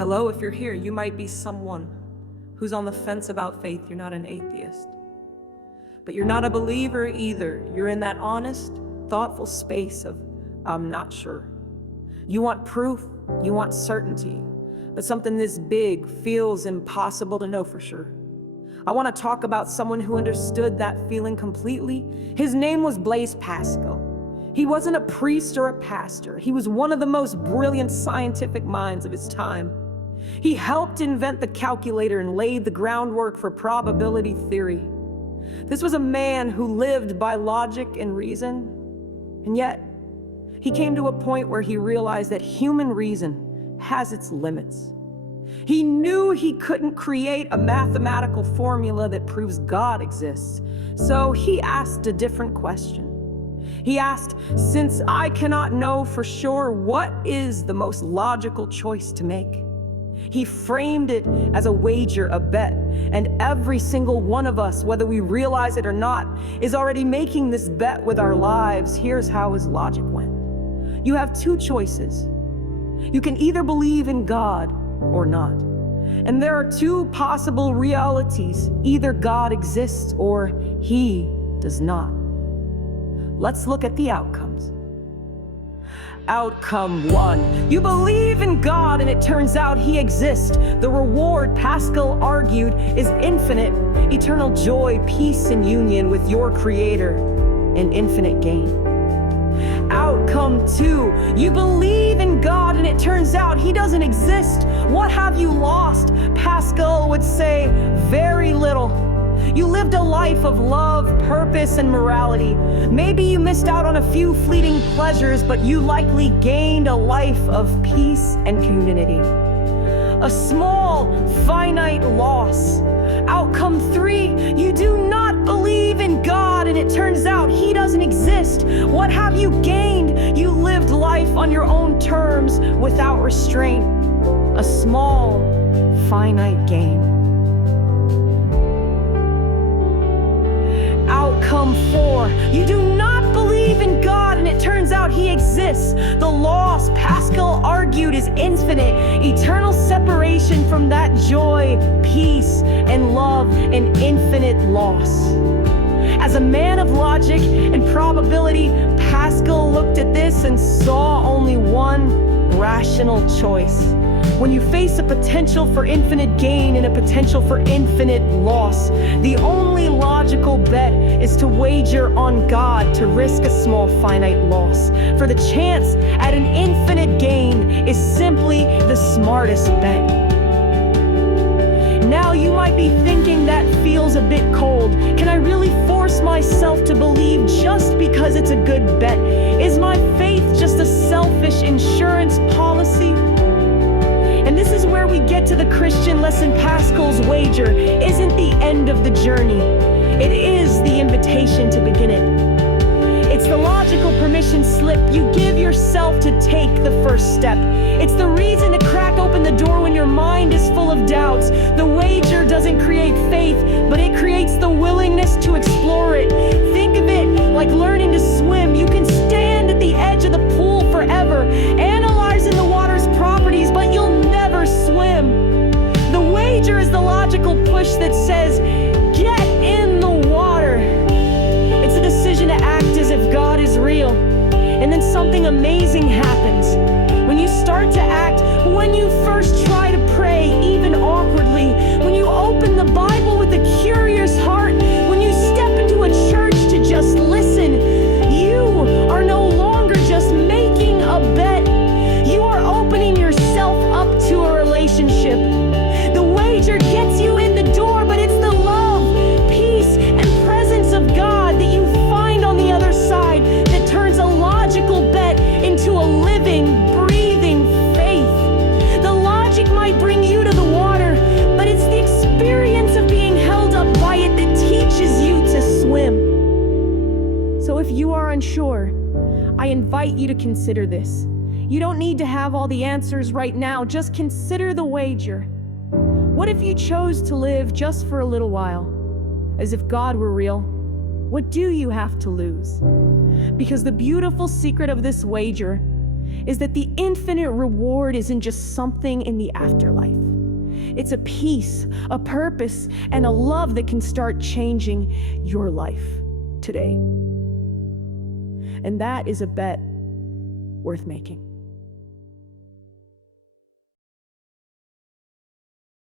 Hello, if you're here, you might be someone who's on the fence about faith. You're not an atheist, but you're not a believer either. You're in that honest, thoughtful space of, I'm not sure. You want proof, you want certainty, but something this big feels impossible to know for sure. I want to talk about someone who understood that feeling completely. His name was Blaise Pascal. He wasn't a priest or a pastor. He was one of the most brilliant scientific minds of his time. He helped invent the calculator and laid the groundwork for probability theory. This was a man who lived by logic and reason, and yet he came to a point where he realized that human reason has its limits. He knew he couldn't create a mathematical formula that proves God exists, so he asked a different question. He asked, since I cannot know for sure, what is the most logical choice to make? He framed it as a wager, a bet, and every single one of us, whether we realize it or not, is already making this bet with our lives. Here's how his logic went. You have two choices. You can either believe in God or not. And there are two possible realities. Either God exists or he does not. Let's look at the outcomes. Outcome 1. You believe in God and it turns out he exists. The reward, Pascal argued, is infinite, eternal joy, peace, and union with your Creator, and infinite gain. Outcome 2. You believe in God and it turns out he doesn't exist. What have you lost? Pascal would say, very little. You lived a life of love, purpose, and morality. Maybe you missed out on a few fleeting pleasures, but you likely gained a life of peace and community. A small, finite loss. Outcome 3, you do not believe in God and it turns out he doesn't exist. What have you gained? You lived life on your own terms without restraint. A small, finite gain. Outcome 4, you do not believe in God and it turns out he exists. The loss, Pascal argued, is infinite, eternal separation from that joy, peace, and love, an infinite loss. As a man of logic and probability, Pascal looked at this and saw only one rational choice. When you face a potential for infinite gain and a potential for infinite loss, the only logical bet is to wager on God, to risk a small finite loss. For the chance at an infinite gain is simply the smartest bet. Now you might be thinking that feels a bit cold. Can I really force myself to believe just because it's a good bet? Is my faith just a selfish insurance policy? And this is where we get to the Christian lesson. Pascal's wager isn't the end of the journey. It is the invitation to begin it. It's the logical permission slip you give yourself to take the first step. It's the reason to crack open the door when your mind is full of doubts. The wager doesn't create faith, but it creates the willingness to explore it. Think of it like learning to swim. You can stand at the edge of the pool forever, analyzing the water's properties, but you'll never swim. The wager is the logical push that says, get in the water. It's a decision to act as if God is real. And then something amazing happens. When you start to act, when you first try to pray, even awkwardly, when you open the Bible with a curious heart, when you step into a church to just listen, you are no longer just making a bet. You are opening yourself up to a relationship. The wager gets you in the door, but it's the love, peace, and presence of God that you find on the other side that turns a logical bet into a living, breathing faith. The logic might bring you to the water, but it's the experience of being held up by it that teaches you to swim. So if you are unsure, I invite you to consider this. You don't need to have all the answers right now. Just consider the wager. What if you chose to live just for a little while, as if God were real? What do you have to lose? Because the beautiful secret of this wager is that the infinite reward isn't just something in the afterlife. It's a peace, a purpose, and a love that can start changing your life today. And that is a bet worth making.